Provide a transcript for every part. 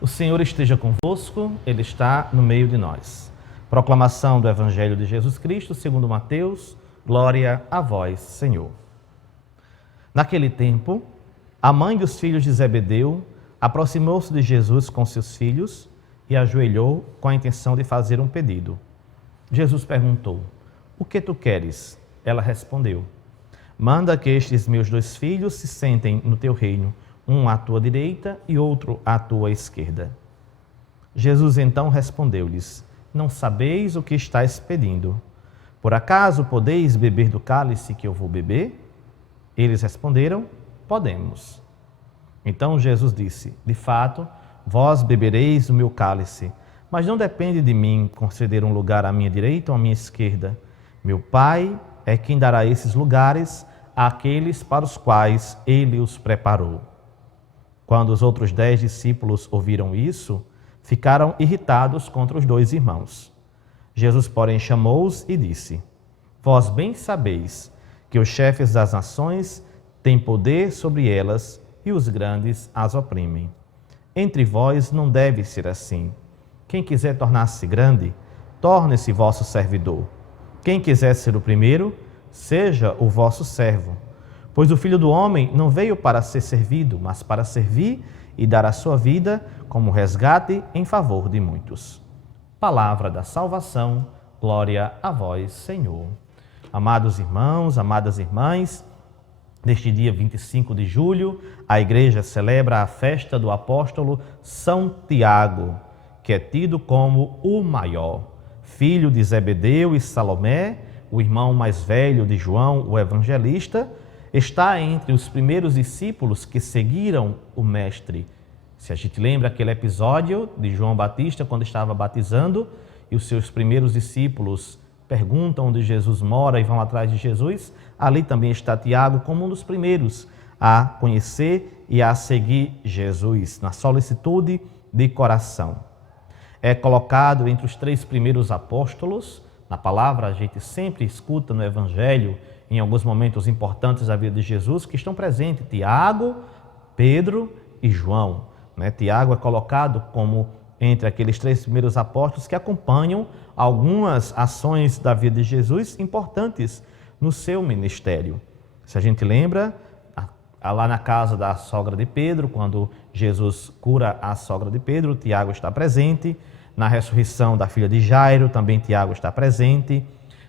O Senhor esteja convosco, Ele está no meio de nós. Proclamação do Evangelho de Jesus Cristo, segundo Mateus. Glória a vós, Senhor. Naquele tempo, a mãe dos filhos de Zebedeu aproximou-se de Jesus com seus filhos e ajoelhou com a intenção de fazer um pedido. Jesus perguntou: "O que tu queres?" Ela respondeu: "Manda que estes meus 2 filhos se sentem no teu reino, um à tua direita e outro à tua esquerda." Jesus então respondeu-lhes: "Não sabeis o que estáis pedindo. Por acaso podeis beber do cálice que eu vou beber?" Eles responderam: "Podemos." Então Jesus disse: "De fato, vós bebereis do meu cálice, mas não depende de mim conceder um lugar à minha direita ou à minha esquerda. Meu Pai é quem dará esses lugares àqueles para os quais Ele os preparou." Quando os outros 10 discípulos ouviram isso, ficaram irritados contra os 2 irmãos. Jesus, porém, chamou-os e disse: "Vós bem sabeis que os chefes das nações têm poder sobre elas e os grandes as oprimem. Entre vós não deve ser assim. Quem quiser tornar-se grande, torne-se vosso servidor. Quem quiser ser o primeiro, seja o vosso servo. Pois o Filho do Homem não veio para ser servido, mas para servir e dar a sua vida como resgate em favor de muitos." Palavra da salvação, glória a vós, Senhor. Amados irmãos, amadas irmãs, neste dia 25 de julho, a Igreja celebra a festa do apóstolo São Tiago, que é tido como o maior, filho de Zebedeu e Salomé, o irmão mais velho de João, o evangelista. Está entre os primeiros discípulos que seguiram o Mestre. Se a gente lembra aquele episódio de João Batista, quando estava batizando, e os seus primeiros discípulos perguntam onde Jesus mora e vão atrás de Jesus, ali também está Tiago como um dos primeiros a conhecer e a seguir Jesus, na solicitude de coração. É colocado entre os 3 primeiros apóstolos. Na palavra, a gente sempre escuta no Evangelho, em alguns momentos importantes da vida de Jesus, que estão presentes Tiago, Pedro e João. Tiago é colocado como entre aqueles 3 primeiros apóstolos que acompanham algumas ações da vida de Jesus importantes no seu ministério. Se a gente lembra, lá na casa da sogra de Pedro, quando Jesus cura a sogra de Pedro, Tiago está presente. Na ressurreição da filha de Jairo, também Tiago está presente.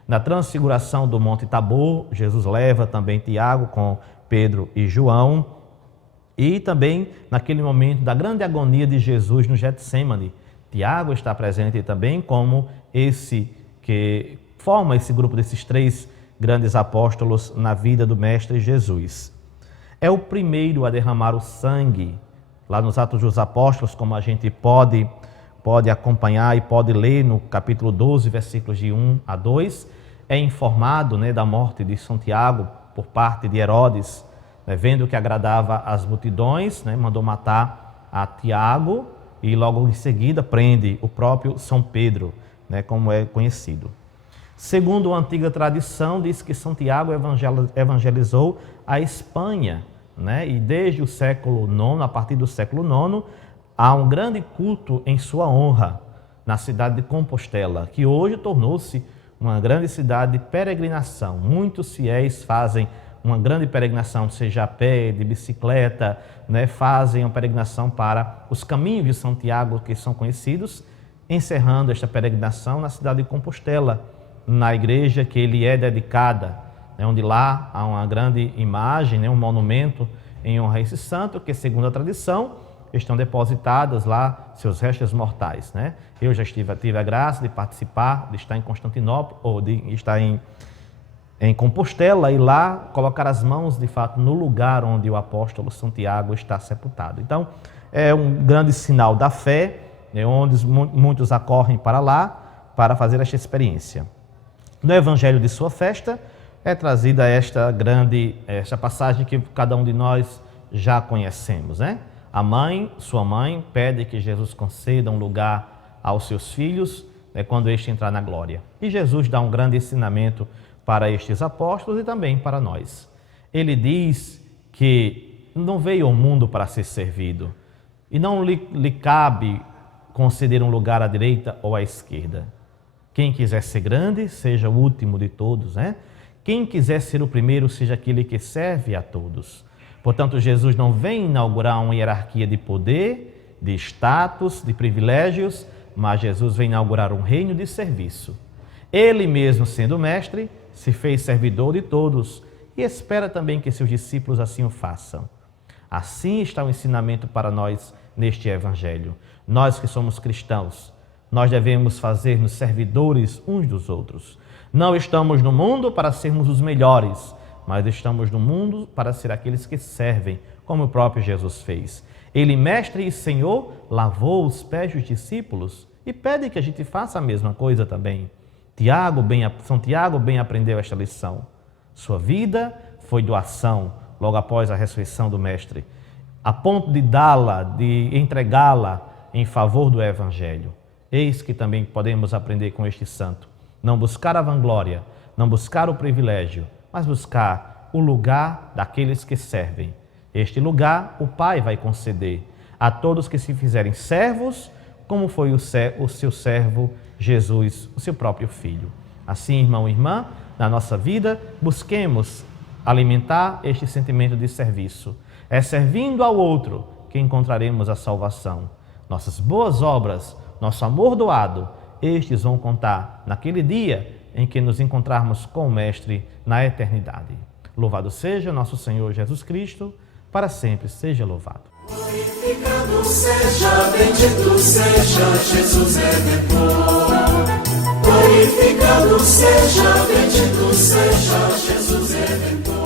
Na transfiguração do Monte Tabor, Jesus leva também Tiago com Pedro e João. E também naquele momento da grande agonia de Jesus no Getsêmani, Tiago está presente também como esse que forma esse grupo desses 3 grandes apóstolos na vida do Mestre Jesus. É o primeiro a derramar o sangue. Lá nos Atos dos Apóstolos, como a gente pode acompanhar e pode ler no capítulo 12, versículos de 1 a 2, é informado da morte de São Tiago por parte de Herodes, vendo que agradava as multidões, mandou matar a Tiago e logo em seguida prende o próprio São Pedro, como é conhecido. Segundo a antiga tradição, diz que São Tiago evangelizou a Espanha, e desde o século IX, a partir do século IX, há um grande culto em sua honra na cidade de Compostela, que hoje tornou-se uma grande cidade de peregrinação. Muitos fiéis fazem uma grande peregrinação, seja a pé, de bicicleta, fazem uma peregrinação para os caminhos de São Tiago, que são conhecidos, encerrando esta peregrinação na cidade de Compostela, na igreja que ele é dedicada, onde lá há uma grande imagem, um monumento em honra a esse santo, que segundo a tradição, estão depositadas lá seus restos mortais. Eu já tive a graça de participar, de estar em Constantinopla, ou de estar em Compostela, e lá colocar as mãos, de fato, no lugar onde o apóstolo São Tiago está sepultado. Então, é um grande sinal da fé, onde muitos acorrem para lá para fazer esta experiência. No Evangelho de sua festa, é trazida esta passagem que cada um de nós já conhecemos, A mãe, sua mãe, pede que Jesus conceda um lugar aos seus filhos, quando este entrar na glória. E Jesus dá um grande ensinamento para estes apóstolos e também para nós. Ele diz que não veio ao mundo para ser servido, e não lhe cabe conceder um lugar à direita ou à esquerda. Quem quiser ser grande, seja o último de todos, né? Quem quiser ser o primeiro, seja aquele que serve a todos. Portanto, Jesus não vem inaugurar uma hierarquia de poder, de status, de privilégios, mas Jesus vem inaugurar um reino de serviço. Ele mesmo, sendo mestre, se fez servidor de todos e espera também que seus discípulos assim o façam. Assim está o ensinamento para nós neste Evangelho. Nós que somos cristãos, nós devemos fazer-nos servidores uns dos outros. Não estamos no mundo para sermos os melhores, mas estamos no mundo para ser aqueles que servem, como o próprio Jesus fez. Ele, mestre e Senhor, lavou os pés dos discípulos e pede que a gente faça a mesma coisa também. São Tiago bem aprendeu esta lição. Sua vida foi doação logo após a ressurreição do Mestre, a ponto de de entregá-la em favor do Evangelho. Eis que também podemos aprender com este santo. Não buscar a vanglória, não buscar o privilégio, mas buscar o lugar daqueles que servem. Este lugar o Pai vai conceder a todos que se fizerem servos, como foi o seu servo Jesus, o seu próprio Filho. Assim, irmão e irmã, na nossa vida, busquemos alimentar este sentimento de serviço. É servindo ao outro que encontraremos a salvação. Nossas boas obras, nosso amor doado, estes vão contar naquele dia em que nos encontrarmos com o Mestre na eternidade. Louvado seja nosso Senhor Jesus Cristo, para sempre seja louvado. Glorificado seja, bendito seja Jesus Redentor. Glorificado seja, bendito seja Jesus Redentor.